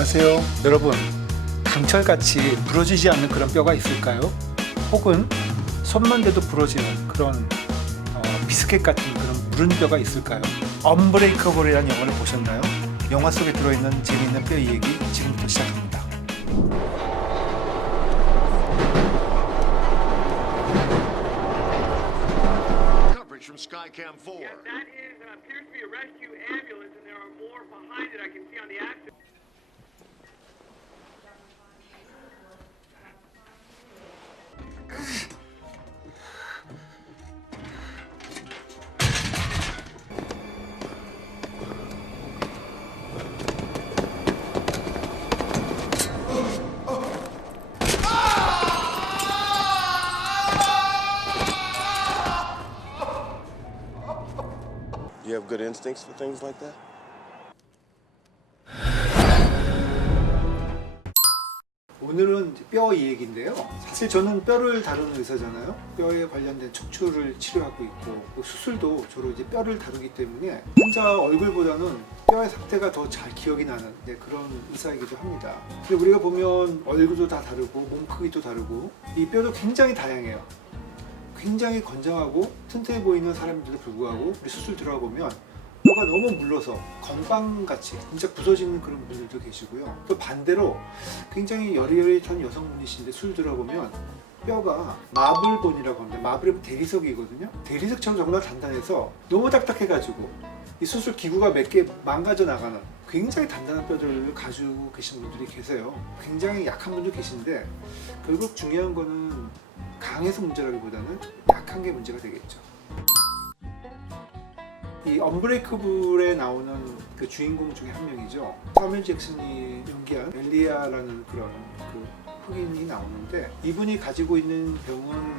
안녕하세요. 여러분, 강철같이 부러지지 않는 그런 뼈가 있을까요? 혹은 손만 대도 부러지는 그런 비스켓 같은 그런 무른 뼈가 있을까요? 언브레이커블이라는 영화를 보셨나요? 영화 속에 들어있는 재미있는 뼈 이야기 지금부터 시작합니다. Coverage from Skycam 4. Yeah, that appears to be a rescue ambulance, and there are more behind it. I can see on the accident. Do you have good instincts for things like that? 오늘은 이제 뼈 이야기인데요. 사실 저는 뼈를 다루는 의사잖아요. 뼈에 관련된 척추를 치료하고 있고 수술도 주로 이제 뼈를 다루기 때문에 환자 얼굴보다는 뼈의 상태가 더 잘 기억이 나는 그런 의사이기도 합니다. 근데 우리가 보면 얼굴도 다 다르고 몸 크기도 다르고 이 뼈도 굉장히 다양해요. 굉장히 건장하고 튼튼해 보이는 사람들도 불구하고 우리 수술 들어가 보면 뼈가 너무 물러서 건빵같이 진짜 부서지는 그런 분들도 계시고요. 또 반대로 굉장히 여리여리한 여성분이신데 술 들어보면 뼈가 마블본이라고 합니다. 마블은 대리석이거든요. 대리석처럼 정말 단단해서 너무 딱딱해가지고 이 수술 기구가 몇 개 망가져 나가는 굉장히 단단한 뼈들을 가지고 계신 분들이 계세요. 굉장히 약한 분도 계신데 결국 중요한 거는 강해서 문제라기보다는 약한 게 문제가 되겠죠. 이 언브레이커블에 나오는 그 주인공 중에 한 명이죠. 사뮤엘 잭슨이 연기한 엘리아라는 그런 그 흑인이 나오는데 이분이 가지고 있는 병은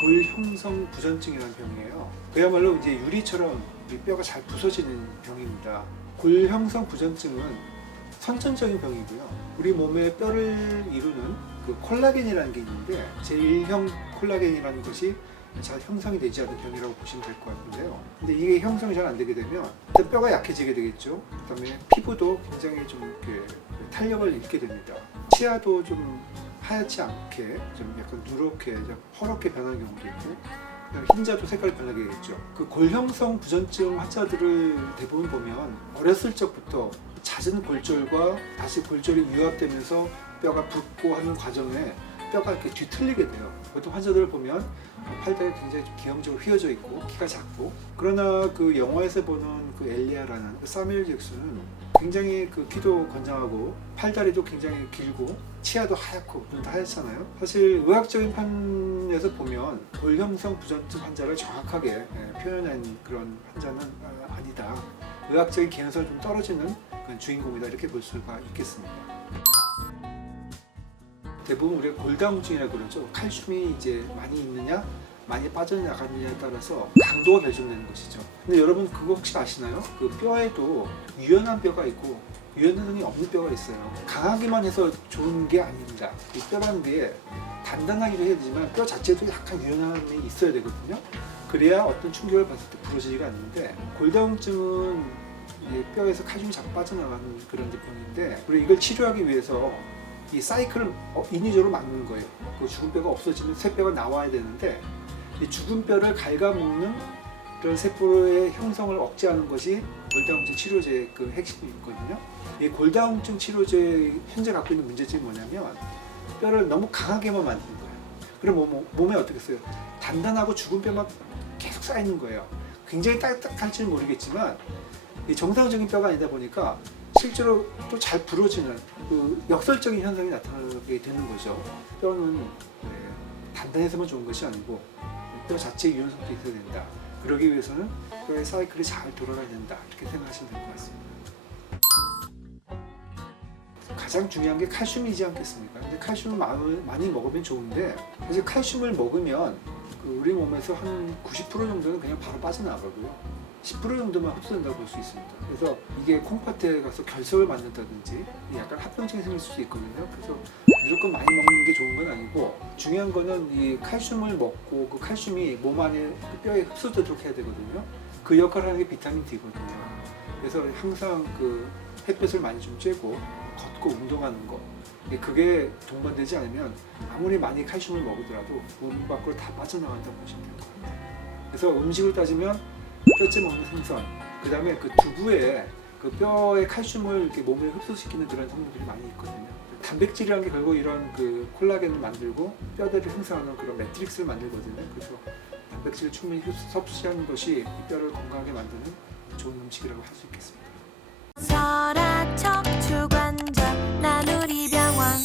골형성 부전증이라는 병이에요. 그야말로 이제 유리처럼 우리 뼈가 잘 부서지는 병입니다. 골형성 부전증은 선천적인 병이고요. 우리 몸의 뼈를 이루는 그 콜라겐이라는 게 있는데 제1형 콜라겐이라는 것이 잘 형성이 되지 않는 병이라고 보시면 될 것 같은데요. 근데 이게 형성이 잘 안 되게 되면 일단 뼈가 약해지게 되겠죠. 그다음에 피부도 굉장히 좀 이렇게 탄력을 잃게 됩니다. 치아도 좀 하얗지 않게 좀 약간 누렇게 좀 허옇게 변하는 경우도 있고 흰자도 색깔이 변하게 되겠죠. 그 골형성 부전증 환자들을 대부분 보면 어렸을 적부터 잦은 골절과 다시 골절이 유합되면서 뼈가 붓고 하는 과정에 뼈가 이렇게 뒤틀리게 돼요. 보통 환자들을 보면 팔다리 굉장히 좀 기형적으로 휘어져 있고 키가 작고, 그러나 그 영화에서 보는 그 엘리아라는 그 사뮤엘 잭슨은 굉장히 그 키도 건장하고 팔다리도 굉장히 길고 치아도 하얗고 눈도 하얗잖아요. 사실 의학적인 판에서 보면 골형성 부전증 환자를 정확하게 표현한 그런 환자는 아니다. 의학적인 개연성이 좀 떨어지는 그런 주인공이다, 이렇게 볼 수가 있겠습니다. 대부분 우리가 골다공증이라고 그러죠. 칼슘이 이제 많이 있느냐 많이 빠져나가느냐에 따라서 강도가 결정되는 것이죠. 근데 여러분 그거 혹시 아시나요? 그 뼈에도 유연한 뼈가 있고 유연성이 없는 뼈가 있어요. 강하기만 해서 좋은 게 아닙니다. 이 뼈라는 게 단단하기도 해야 되지만 뼈 자체도 약간 유연함이 있어야 되거든요. 그래야 어떤 충격을 받을 때 부러지지가 않는데, 골다공증은 뼈에서 칼슘이 자꾸 빠져나가는 그런 병인데 우리 이걸 치료하기 위해서 이 사이클을 인위적으로 막는 거예요. 그 죽은 뼈가 없어지면 새 뼈가 나와야 되는데 이 죽은 뼈를 갉아먹는 그런 세포의 형성을 억제하는 것이 골다공증 치료제의 그 핵심이거든요. 이 골다공증 치료제 현재 갖고 있는 문제점이 뭐냐면 뼈를 너무 강하게만 만드는 거예요. 그럼 몸에 어떻게 써요? 단단하고 죽은 뼈만 계속 쌓이는 거예요. 굉장히 딱딱할지는 모르겠지만 이 정상적인 뼈가 아니다 보니까 실제로 또 잘 부러지는 그 역설적인 현상이 나타나게 되는 거죠. 뼈는 단단해서만 좋은 것이 아니고 뼈 자체의 유연성도 있어야 된다. 그러기 위해서는 뼈의 사이클이 잘 돌아가야 된다, 이렇게 생각하시면 될 것 같습니다. 가장 중요한 게 칼슘이지 않겠습니까? 근데 칼슘을 많이 먹으면 좋은데 사실 칼슘을 먹으면 그 우리 몸에서 한 90% 정도는 그냥 바로 빠져나가고요. 10% 정도만 흡수된다고 볼 수 있습니다. 그래서 이게 콩팥에 가서 결석을 만든다든지 약간 합병증이 생길 수도 있거든요. 그래서 무조건 많이 먹는 게 좋은 건 아니고, 중요한 거는 이 칼슘을 먹고 그 칼슘이 몸 안에 그 뼈에 흡수되도록 해야 되거든요. 그 역할을 하는 게 비타민 D거든요. 그래서 항상 그 햇볕을 많이 좀 쬐고 걷고 운동하는 거 그게 동반되지 않으면 아무리 많이 칼슘을 먹더라도 몸 밖으로 다 빠져나간다고 보시면 될 것 같아요. 그래서 음식을 따지면 뼈째 먹는 생선, 그 다음에 그 두부에 그 뼈의 칼슘을 이렇게 몸에 흡수시키는 그런 성분들이 많이 있거든요. 단백질이라는 게 결국 이런 그 콜라겐을 만들고 뼈대를 형성하는 그런 매트릭스를 만들거든요. 그래서 단백질을 충분히 섭취하는 것이 뼈를 건강하게 만드는 좋은 음식이라고 할 수 있겠습니다. 설아척 추관적 나누리병원